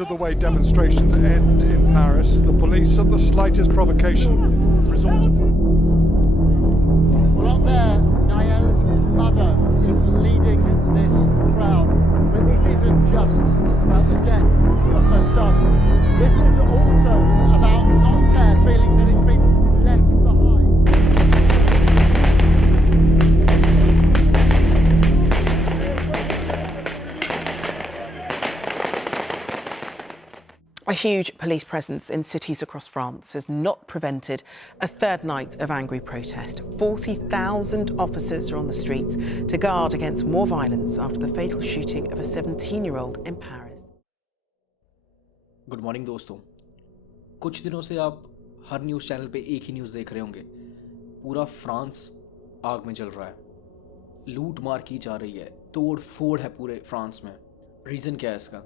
The way demonstrations end in Paris, the police at the slightest provocation resort to... Well, up there, Nael's mother is leading this crowd. But this isn't just about the death of her son. This is also about Nanterre feeling that it's been left behind. A huge police presence in cities across France has not prevented a third night of angry protest. 40,000 officers are on the streets to guard against more violence after the fatal shooting of a 17-year-old in Paris. Good morning दोस्तों। कुछ दिनों से आप हर news channel पे एक ही news देख रहे होंगे। पूरा फ्रांस आग में जल रहा है, लूट मार की जा रही है, तोड़ फोड़ है पूरे फ्रांस में। रीज़न क्या है इसका?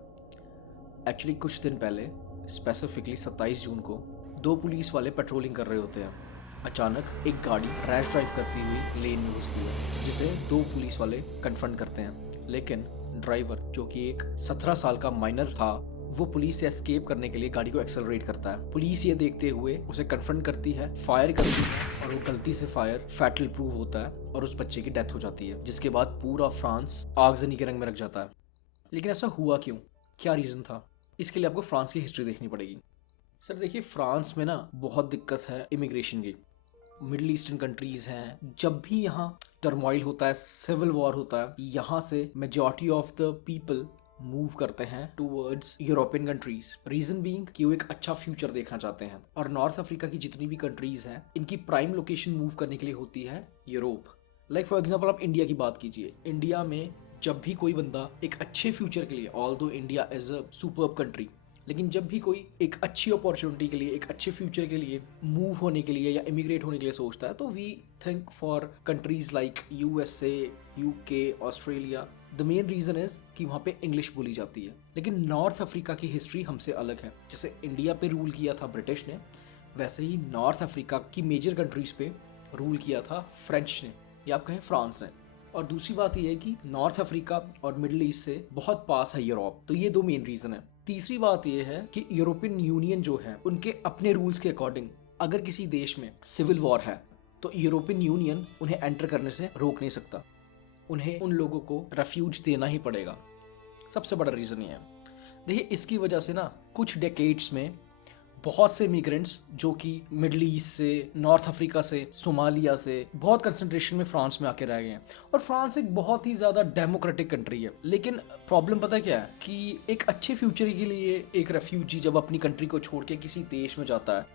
एक्चुअली कुछ दिन पहले, स्पेसिफिकली 27 जून को, दो पुलिस वाले पेट्रोलिंग कर रहे होते हैं। अचानक एक गाड़ी रैश ड्राइव करती हुई लेन में घुसती है, जिसे दो पुलिस वाले कन्फ्रंट करते हैं। लेकिन ड्राइवर, जो कि एक 17 साल का माइनर था, वो पुलिस से एस्केप करने के लिए गाड़ी को एक्सेलरेट करता है। पुलिस ये देखते हुए उसे कन्फ्रंट करती है, फायर करती है, और वो गलती से फायर फैटल प्रूव होता है और उस बच्चे की डेथ हो जाती है, जिसके बाद पूरा फ्रांस आगजनी के रंग में रख जाता है। लेकिन ऐसा हुआ क्यों? क्या रीज़न था? इसके लिए आपको फ्रांस की हिस्ट्री देखनी पड़ेगी। सर देखिए, फ्रांस में ना बहुत दिक्कत है इमिग्रेशन की। मिडिल ईस्टर्न कंट्रीज़ हैं, जब भी यहाँ टर्मोइल होता है, सिविल वॉर होता है, यहाँ से majority of the people move करते हैं towards European countries. Reason being कि वो एक अच्छा फ्यूचर देखना चाहते हैं। और नॉर्थ अफ्रीका की जितनी भी कंट्रीज हैं, इनकी प्राइम लोकेशन मूव करने के लिए होती है यूरोप। लाइक फॉर एग्जांपल आप इंडिया की बात कीजिए। इंडिया में जब भी कोई बंदा एक अच्छे फ्यूचर के लिए, although India is a superb country, लेकिन जब भी कोई एक अच्छी अपॉर्चुनिटी के लिए, एक अच्छे फ्यूचर के लिए मूव होने के लिए या इमिग्रेट होने के लिए सोचता है, तो we think for countries like USA, UK, Australia. The main reason is कि वहाँ पे इंग्लिश बोली जाती है। लेकिन नॉर्थ अफ्रीका की हिस्ट्री हमसे अलग है। जैसे इंडिया पे रूल किया था ब्रिटिश ने, वैसे ही नॉर्थ अफ्रीका की मेजर कंट्रीज पे रूल किया था फ्रेंच ने, या आप कहें फ्रांस ने। और दूसरी बात यह है कि नॉर्थ अफ्रीका और मिडिल ईस्ट से बहुत पास है यूरोप, तो ये दो मेन रीजन है। तीसरी बात यह है कि यूरोपियन यूनियन जो है, उनके अपने रूल्स के अकॉर्डिंग अगर किसी देश में सिविल वॉर है, तो यूरोपियन यूनियन उन्हें एंटर करने से रोक नहीं सकता। उन्हें उन लोगों को रेफ्यूज देना ही पड़ेगा। सबसे बड़ा रीजन ये है। देखिए, इसकी वजह से ना कुछ डेकेड्स में बहुत से इमिग्रेंट्स जो कि मिडिल ईस्ट से, नॉर्थ अफ्रीका से, सोमालिया से, बहुत कंसंट्रेशन में फ्रांस में आके रह गए हैं। और फ्रांस एक बहुत ही ज़्यादा डेमोक्रेटिक कंट्री है। लेकिन प्रॉब्लम पता क्या है कि एक अच्छे फ्यूचर के लिए एक रेफ्यूजी जब अपनी कंट्री को छोड़ के किसी देश में जाता है,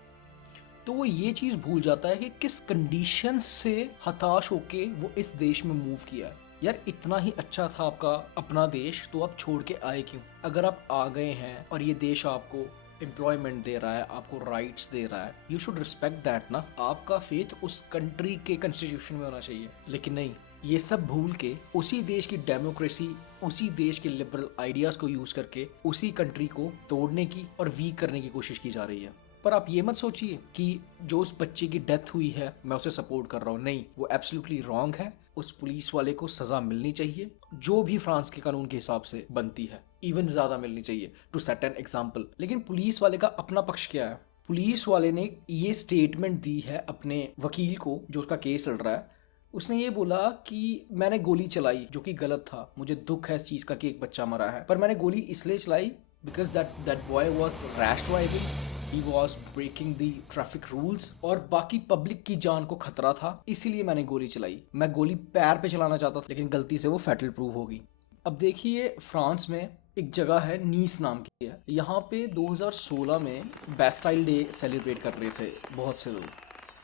तो वो ये चीज़ भूल जाता है कि किस कंडीशन से हताश होके वो इस देश में मूव किया है। यार, इतना ही अच्छा था आपका अपना देश, तो आप छोड़ के आए क्यों? अगर आप आ गए हैं और ये देश आपको एम्प्लॉयमेंट दे रहा है, आपको राइट्स दे रहा है, यू शुड रिस्पेक्ट दैट ना। आपका फेथ उस कंट्री के कॉन्स्टिट्यूशन में होना चाहिए। लेकिन नहीं, ये सब भूल के उसी देश की डेमोक्रेसी, उसी देश के लिबरल आइडियाज को यूज करके उसी कंट्री को तोड़ने की और वीक करने की कोशिश की जा रही है। पर आप ये मत सोचिए कि जो उस बच्चे की डेथ हुई है मैं उसे सपोर्ट कर रहा हूँ। नहीं, वो एब्सोल्युटली रॉन्ग है। उस पुलिस वाले को सजा मिलनी चाहिए, जो भी फ्रांस के कानून के हिसाब से बनती है, इवन ज्यादा मिलनी चाहिए, टू सेट एन एग्जाम्पल। लेकिन पुलिस वाले का अपना पक्ष क्या है? पुलिस वाले ने ये स्टेटमेंट दी है अपने वकील को, जो उसका केस चल रहा है। उसने ये बोला कि मैंने गोली चलाई, जो कि गलत था। मुझे दुख है इस चीज का कि एक बच्चा मरा है, पर मैंने गोली इसलिए चलाई because that boy was rash driving, he was breaking the traffic rules, और बाकी पब्लिक की जान को खतरा था, इसीलिए मैंने गोली चलाई। मैं गोली पैर पे चलाना चाहता था, लेकिन गलती से वो फैटल प्रूव होगी। अब देखिए, फ्रांस में एक जगह है, नीस नाम की है। यहाँ पे 2016 में बैस्टाइल डे सेलिब्रेट कर रहे थे बहुत से लोग।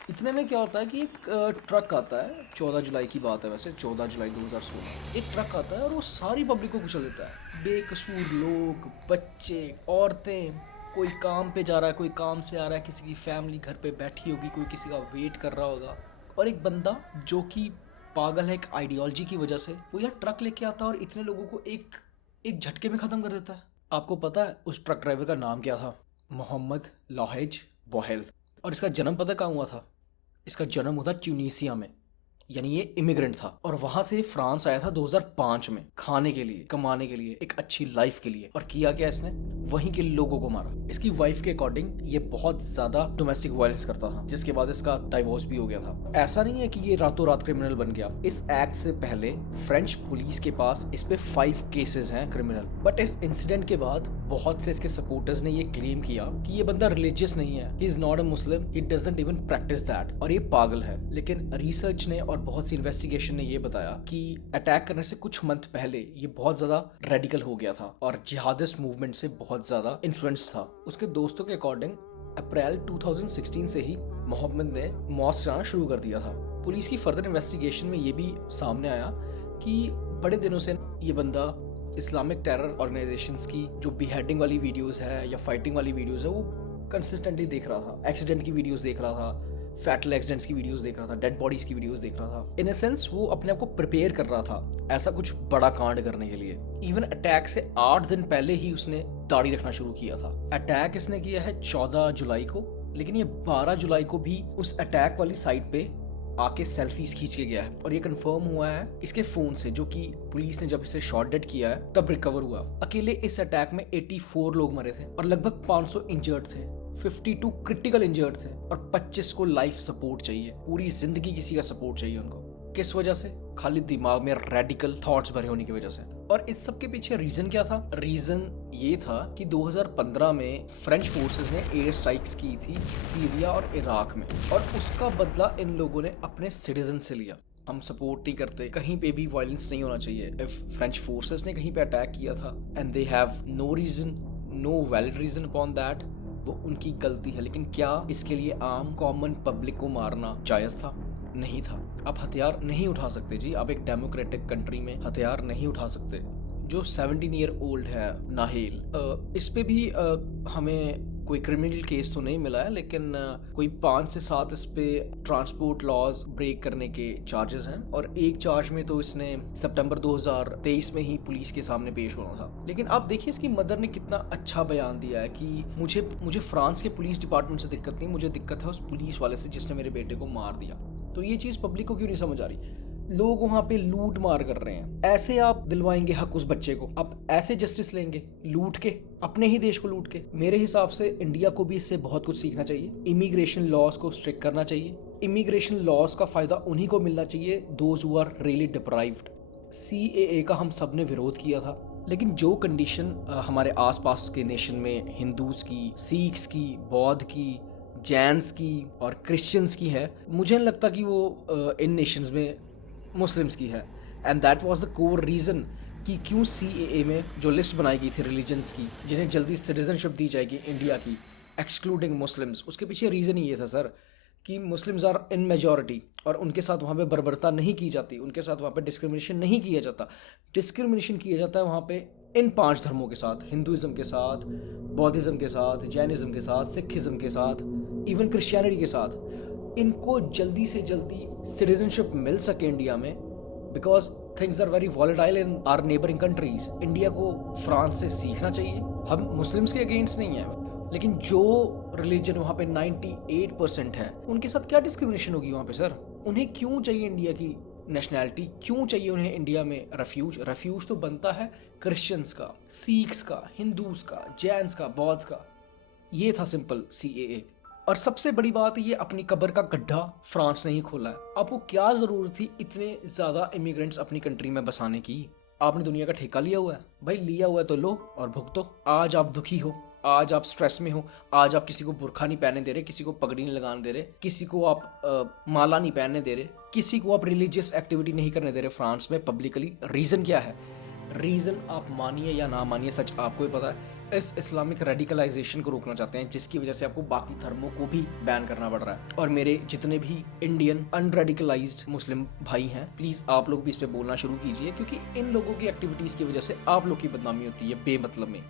इतने में क्या होता है कि एक ट्रक आता है, 14 जुलाई की बात है, वैसे 14 जुलाई 2016, एक ट्रक आता है और वो सारी पब्लिक को कुचल देता है। बेकसूर लोग, बच्चे, औरतें, कोई काम पे जा रहा है, कोई काम से आ रहा है, किसी की फैमिली घर पे बैठी होगी, कोई किसी का वेट कर रहा होगा, और एक बंदा जो कि पागल है एक आइडियोलॉजी की वजह से, वो यार ट्रक लेके आता है और इतने लोगों को एक झटके में ख़त्म कर देता है। आपको पता है उस ट्रक ड्राइवर का नाम क्या था? मोहम्मद लाहेज बोहेल। और इसका जन्म पता कहाँ हुआ था? इसका जन्म हुआ था ट्यूनीसिया में। यानी ये इमिग्रेंट था और वहां से फ्रांस आया था 2005 में खाने के लिए, कमाने के लिए, एक अच्छी लाइफ के लिए। और किया क्या इसने? वहीं के लोगों को मारा। इसकी वाइफ के अकॉर्डिंग ये बहुत ज्यादा डोमेस्टिक वायलेंस करता था, जिसके बाद इसका डाइवोर्स भी हो गया था। ऐसा नहीं है कि ये रातों रात क्रिमिनल बन गया। इस एक्ट से पहले फ्रेंच पुलिस के पास इस पे 5 केसेस हैं क्रिमिनल। बट इस इंसिडेंट के बाद बहुत से इसके सपोर्टर्स ने ये क्लेम किया कि ये बंदा रिलीजियस नहीं है, he is not a Muslim, he doesn't even practice that, और ये पागल है। लेकिन रिसर्च ने और बहुत सी इन्वेस्टिगेशन ने ये बताया कि अटैक करने से कुछ मंथ पहले ये बहुत ज्यादा रेडिकल हो गया था और जिहादिस्ट मूवमेंट से बहुत ज्यादा इन्फ्लुएंस था। उसके दोस्तों के अकॉर्डिंग अप्रैल 2016 से ही मोहम्मद ने मॉस्क जाना शुरू कर दिया था। पुलिस की फर्दर इन्वेस्टिगेशन में ये भी सामने आया कि बड़े दिनों से ये बंदा इस्लामिक टेरर ऑर्गेनाइजेशंस की जो बिहेडिंग वाली वीडियोस है या फाइटिंग वाली वीडियोस है वो कंसिस्टेंटली देख रहा था। एक्सीडेंट की वीडियोस देख रहा था, फैटल एक्सीडेंट्स की वीडियोस देख रहा था, डेड बॉडीज की वीडियोस देख रहा था। इन अ सेंस वो अपने आप को प्रिपेयर कर रहा था ऐसा कुछ बड़ा कांड करने के लिए। इवन अटैक से 8 दिन पहले ही उसने दाढ़ी रखना शुरू किया था। अटैक इसने किया है 14 जुलाई को, लेकिन ये 12 जुलाई को भी उस अटैक वाली साइट पे आके सेल्फीज खींच के गया है और ये कंफर्म हुआ है इसके फोन से, जो कि पुलिस ने जब इसे शॉट डेड किया है तब रिकवर हुआ। अकेले इस अटैक में 84 लोग मरे थे और लगभग 500 इंजर्ड थे, 52 क्रिटिकल इंजर्ड थे और 25 को लाइफ सपोर्ट चाहिए। पूरी जिंदगी किसी का सपोर्ट चाहिए उनको। किस वजह से? खाली दिमाग में रेडिकल थॉट्स भरे होने की वजह से। और इस सब के पीछे रीजन क्या था? रीजन ये था कि 2015 में फ्रेंच फोर्सेस ने एयर स्ट्राइक्स की थी सीरिया और इराक में, और उसका बदला इन लोगों ने अपने सिटीजन से लिया। हम सपोर्ट नहीं करते, कहीं पे भी वायलेंस नहीं होना चाहिए। इफ फ्रेंच फोर्सेस ने कहीं पे अटैक किया था and they have no reason, no valid reason upon that, वो उनकी गलती है। लेकिन क्या इसके लिए आम कॉमन पब्लिक को मारना जायज था? नहीं था। आप हथियार नहीं उठा सकते जी, आप एक डेमोक्रेटिक कंट्री में हथियार नहीं उठा सकते। जो 17 ईयर ओल्ड है नाहेल, इस पे भी हमें कोई क्रिमिनल केस तो नहीं मिला है, लेकिन कोई 5 से 7 इस पे ट्रांसपोर्ट लॉज ब्रेक करने के चार्जेस हैं और एक चार्ज में तो इसने सितंबर 2023 में ही पुलिस के सामने पेश होना था। लेकिन आप देखिए इसकी मदर ने कितना अच्छा बयान दिया है कि मुझे फ्रांस के पुलिस डिपार्टमेंट से दिक्कत नहीं, मुझे दिक्कत है उस पुलिस वाले से जिसने मेरे बेटे को मार दिया। तो ये चीज़ पब्लिक को क्यों नहीं समझ आ रही? लोग वहां पे लूट मार कर रहे हैं, ऐसे आप दिलवाएंगे हक उस बच्चे को? आप ऐसे जस्टिस लेंगे लूट के, अपने ही देश को लूट के? मेरे हिसाब से इंडिया को भी इससे बहुत कुछ सीखना चाहिए। इमिग्रेशन लॉज को स्ट्रिक्ट करना चाहिए। इमिग्रेशन लॉज का फायदा उन्हीं को मिलना चाहिए those who are really deprived. CAA का हम सब ने विरोध किया था, लेकिन जो कंडीशन हमारे आसपास के नेशन में हिंदूज की, सिख्स की, बौद्ध की, जैन्स की और क्रिश्चियंस की है, मुझे नहीं लगता कि वो इन नेशंस में मुस्लिम्स की है। And that was the core reason कि क्यों CAA में जो लिस्ट बनाई गई थी रिलीजन्स की जिन्हें जल्दी सिटीजनशिप दी जाएगी इंडिया की, एक्सक्लूडिंग मुस्लिम्स, उसके पीछे रीज़न ही ये था सर कि मुस्लिम्स आर इन मेजॉरिटी और उनके साथ वहाँ पे बर्बरता नहीं की जाती, उनके साथ वहाँ पे डिस्क्रिमिनेशन नहीं किया जाता। डिस्क्रिमिनेशन किया जाता है वहाँ पे इन 5 धर्मों के साथ, हिंदुइज्म के साथ, बौद्धिज्म के साथ, जैनिज्म के साथ, सिखिज्म के साथ, इवन क्रिश्चियनिटी के साथ। इनको जल्दी से जल्दी सिटीजनशिप मिल सके इंडिया में, because things are very volatile in our neighbouring countries. India को फ्रांस से सीखना चाहिए। हम मुस्लिम्स के अगेंस्ट नहीं है, लेकिन जो रिलीजन वहाँ पे 98% है उनके साथ क्या डिस्क्रिमिनेशन होगी वहाँ पे सर? उन्हें क्यों चाहिए इंडिया की नेशनैलिटी? क्यों चाहिए उन्हें इंडिया में रेफ्यूज? रेफ्यूज तो बनता है क्रिश्चियंस का, सिख्स का, हिंदूज का, जैन्स का, बौद्ध का। ये था सिंपल CAA। और सबसे बड़ी बात, ये अपनी कब्र का गड्ढा फ्रांस ने ही खोला है। आपको क्या जरूरत थी इतने ज्यादा इमिग्रेंट्स अपनी कंट्री में बसाने की? आपने दुनिया का ठेका लिया हुआ है भाई, लिया हुआ है तो लो और भुगतो। आज आप दुखी हो, आज आप स्ट्रेस में हो, आज आप किसी को बुरखा नहीं पहनने दे रहे, किसी को पगड़ी नहीं लगाने दे रहे, किसी को आप माला नहीं पहनने दे रहे, किसी को आप रिलीजियस एक्टिविटी नहीं करने दे रहे फ्रांस में पब्लिकली। रीजन क्या है? रीजन आप मानिए या ना मानिए, सच आपको ही पता है। इस इस्लामिक रेडिकलाइजेशन को रोकना चाहते हैं, जिसकी वजह से आपको बाकी धर्मों को भी बैन करना पड़ रहा है। और मेरे जितने भी इंडियन अनरेडिकलाइज्ड मुस्लिम भाई हैं, प्लीज आप लोग भी इस पे बोलना शुरू कीजिए, क्योंकि इन लोगों की एक्टिविटीज की वजह से आप लोग की बदनामी होती है बेमतलब में।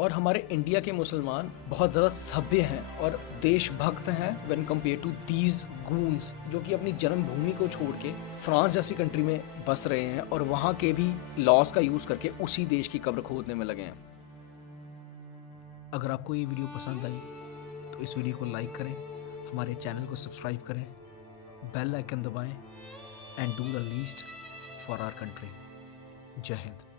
और हमारे इंडिया के मुसलमान बहुत ज़्यादा सभ्य हैं और देशभक्त हैं व्हेन कंपेयर टू दीज गून्स, जो कि अपनी जन्मभूमि को छोड़ के फ्रांस जैसी कंट्री में बस रहे हैं और वहाँ के भी लॉस का यूज़ करके उसी देश की कब्र खोदने में लगे हैं। अगर आपको ये वीडियो पसंद आई तो इस वीडियो को लाइक करें, हमारे चैनल को सब्सक्राइब करें, बेल आइकन दबाएं and do the least for our country. Jai Hind.